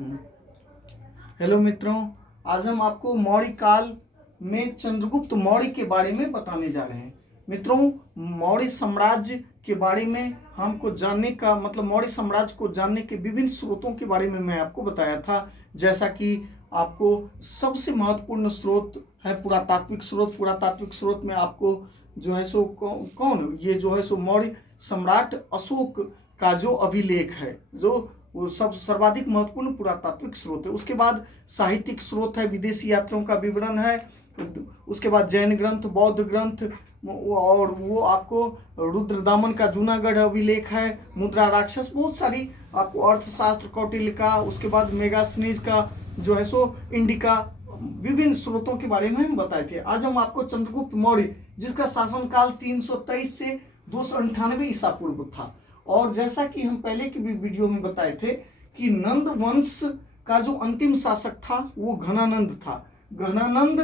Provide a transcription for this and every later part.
हम्म। Hello मित्रों, आज हम आपको मौर्य काल में चंद्रगुप्त मौर्य के बारे में बताने जा रहे हैं। मित्रों, मौर्य साम्राज्य के बारे में हमको जानने का मतलब मौर्य साम्राज्य को जानने के विभिन्न स्रोतों के बारे में मैं आपको बताया था। जैसा कि आपको सबसे महत्वपूर्ण स्रोत है पुरातात्विक स्रोत। पुरातात्विक स्रोत में आपको जो है सो कौन ये जो है सो मौर्य सम्राट अशोक का जो अभिलेख है, जो वो सब सर्वाधिक महत्वपूर्ण पुरातात्विक स्रोत है। उसके बाद साहित्यिक स्रोत है, विदेशी यात्रियों का विवरण है। उसके बाद जैन ग्रंथ, बौद्ध ग्रंथ, और वो आपको रुद्रदामन का जूनागढ़ अभिलेख है, मुद्रा राक्षस, बहुत सारी आपको अर्थशास्त्र कौटिल्य का, उसके बाद मेगास्थनीज का जो है सो इंडिका, विभिन्न स्रोतों के बारे में हम बताए थे। आज हम आपको चंद्रगुप्त मौर्य, जिसका शासनकाल 323 से 298 ईसा पूर्व था, और जैसा कि हम पहले की भी वीडियो में बताए थे कि नंद वंश का जो अंतिम शासक था वो घनानंद था। घनानंद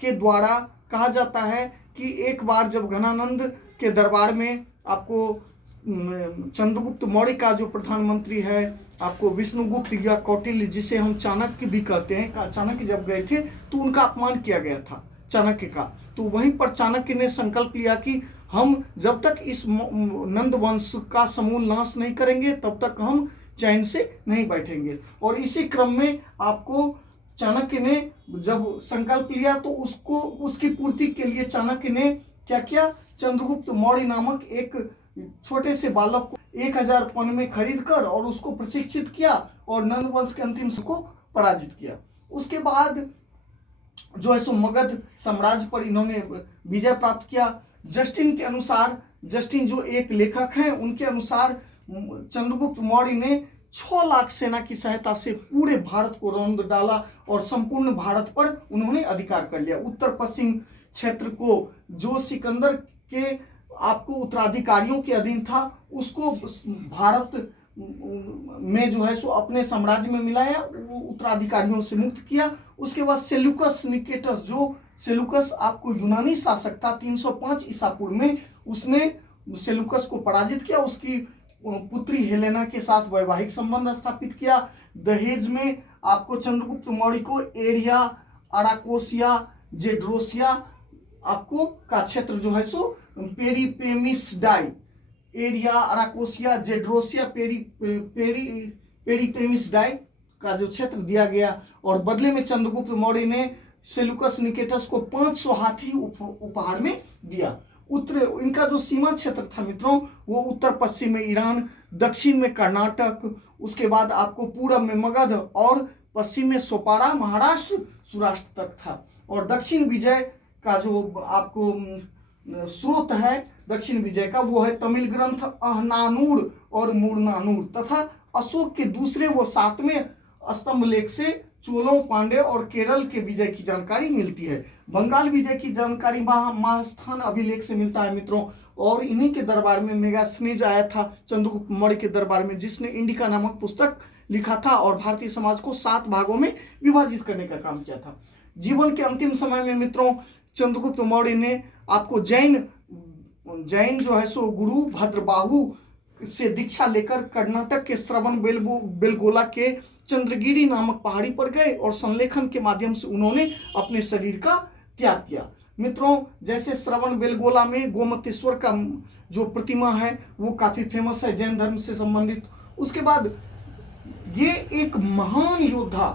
के द्वारा कहा जाता है कि एक बार जब घनानंद के दरबार में आपको चंद्रगुप्त मौर्य का जो प्रधानमंत्री है आपको विष्णुगुप्त या कौटिल्य, जिसे हम चाणक्य भी कहते हैं, चाणक्य जब गए थे तो उनका अपमान किया गया था चाणक्य का। तो वहीं पर चाणक्य ने संकल्प लिया कि हम जब तक इस नंद वंश का समूल नाश नहीं करेंगे तब तक हम चैन से नहीं बैठेंगे। और इसी क्रम में आपको चाणक्य ने जब संकल्प लिया तो उसको उसकी पूर्ति के लिए चाणक्य ने क्या किया, चंद्रगुप्त मौर्य नामक एक छोटे से बालक को 1000 पन में खरीद कर और उसको प्रशिक्षित किया और नंद वंश के अंतिम को पराजित किया। उसके बाद जो है सो मगध साम्राज्य पर इन्होंने विजय प्राप्त किया। जस्टिन के अनुसार, जस्टिन जो एक लेखक हैं, उनके अनुसार चंद्रगुप्त मौर्य ने 6 लाख सेना की सहायता से पूरे भारत को रौंद डाला और संपूर्ण भारत पर उन्होंने अधिकार कर लिया। उत्तर पश्चिम क्षेत्र को जो सिकंदर के आपको उत्तराधिकारियों के अधीन था उसको भारत में जो है सो अपने साम्राज्य में मिलाया, उत्तराधिकारियों से मुक्त किया। उसके बाद सेल्यूकस निकेटस, जो सेल्यूकस आपको यूनानी शासक था 305 ईसा पूर्व में, उसने सेल्यूकस को पराजित किया। उसकी पुत्री हेलेना के साथ वैवाहिक संबंध स्थापित किया। दहेज में आपको चंद्रगुप्त मौर्य को एरिया, अराकोसिया, जेड्रोसिया आपको का क्षेत्र जो है सो पेरीपेमिसडाई, एरिया, अराकोसिया, जेड्रोसिया, पेरीपेमिसडाई का जो क्षेत्र दिया गया। और बदले में चंद्रगुप्त मौर्य ने सेल्यूकस निकेटस को 500 हाथी उपहार में दिया। इनका जो सीमा क्षेत्र था मित्रों, वो उत्तर पश्चिम में ईरान, दक्षिण में कर्नाटक, उसके बाद आपको पूर्व में मगध और पश्चिम में सोपारा, महाराष्ट्र, सौराष्ट्र तक था। और दक्षिण विजय का जो आपको स्रोत है दक्षिण विजय का, वो है तमिल ग्रंथ अहनानूर और मूर्नानूर तथा अशोक के दूसरे व 7वें स्तंभ लेख से चोलों, पांडे और केरल के विजय की जानकारी मिलती है। बंगाल विजय की जानकारी महास्थान अभिलेख से मिलता है मित्रों। और इन्हीं के दरबार में मेगास्थनीज आया था चंद्रगुप्त मौर्य के दरबार में, जिसने इंडिका नामक पुस्तक लिखा था और भारतीय समाज को 7 भागों में विभाजित करने का काम किया था। जीवन के अंतिम समय में मित्रों चंद्रगुप्त मौर्य ने आपको जैन जो है सो गुरु भद्रबाहु से दीक्षा लेकर कर्नाटक के श्रवण बेलगोला के चंद्रगिरी नामक पहाड़ी पर गए और संलेखन के माध्यम से उन्होंने अपने शरीर का त्याग किया। मित्रों, जैसे श्रवण बेलगोला में गोमतेश्वर का जो प्रतिमा है वो काफी फेमस है जैन धर्म से संबंधित। उसके बाद ये एक महान योद्धा,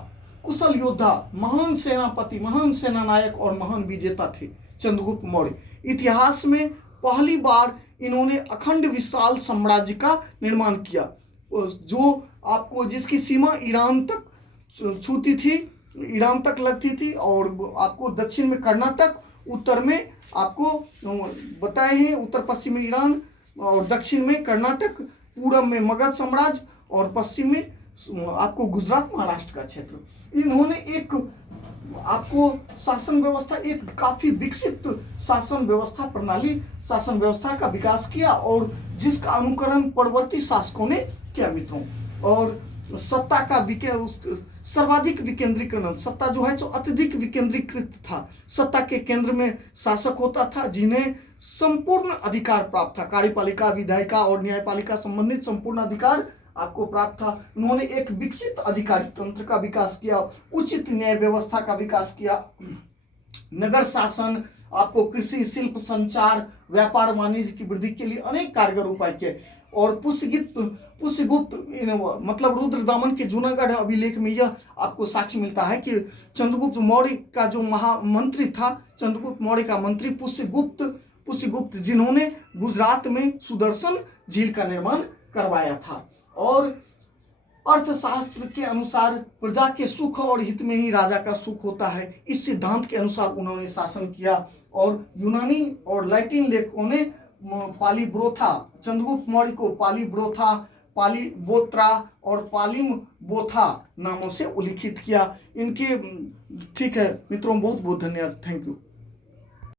कुशल योद्धा, महान सेनापति, महान सेनानायक और महान विजेता थे चंद्रगुप्त मौर्य। इतिहास में पहली बार इन्होंने अखंड विशाल साम्राज्य का निर्माण किया, जो आपको जिसकी सीमा ईरान तक छूती थी, ईरान तक लगती थी, और आपको दक्षिण में कर्नाटक, उत्तर में आपको बताए हैं उत्तर पश्चिम में ईरान और दक्षिण में कर्नाटक, पूर्व में मगध साम्राज्य और पश्चिम में आपको गुजरात, महाराष्ट्र का क्षेत्र। इन्होंने एक आपको शासन व्यवस्था, एक काफी विकसित शासन व्यवस्था प्रणाली, शासन व्यवस्था का विकास किया और जिसका अनुकरण परवर्ती शासकों ने किया मित्रों। और सत्ता का सर्वाधिक विकेंद्रीकरण, सत्ता जो है जो अत्यधिक विकेंद्रीकृत था। सत्ता के केंद्र में शासक होता था जिन्हें संपूर्ण अधिकार प्राप्त था, कार्यपालिका, विधायिका और न्यायपालिका संबंधित संपूर्ण अधिकार आपको प्राप्त था। उन्होंने एक विकसित अधिकारी तंत्र का विकास किया, उचित न्याय व्यवस्था का विकास किया, नगर शासन, आपको कृषि, शिल्प, संचार, व्यापार वाणिज्य की वृद्धि के लिए अनेक कारगर उपाय किए। और पुष्यगुप्त मतलब रुद्रदमन के जूनागढ़ अभिलेख में यह आपको साक्ष्य मिलता है कि चंद्रगुप्त मौर्य का जो महामंत्री था, चंद्रगुप्त मौर्य का मंत्री पुष्यगुप्त जिन्होंने गुजरात में सुदर्शन झील का निर्माण करवाया था। और अर्थशास्त्र के अनुसार प्रजा के सुख और हित में ही राजा का सुख होता है, इस सिद्धांत के अनुसार उन्होंने शासन किया। और यूनानी और लैटिन लेखकों ने पालीब्रोथा, चंद्रगुप्त मौर्य को पालीब्रोथा, पालीबोत्रा और पालिम बोथा नामों से उल्लिखित किया। इनके ठीक है मित्रों, बहुत बहुत धन्यवाद, थैंक यू।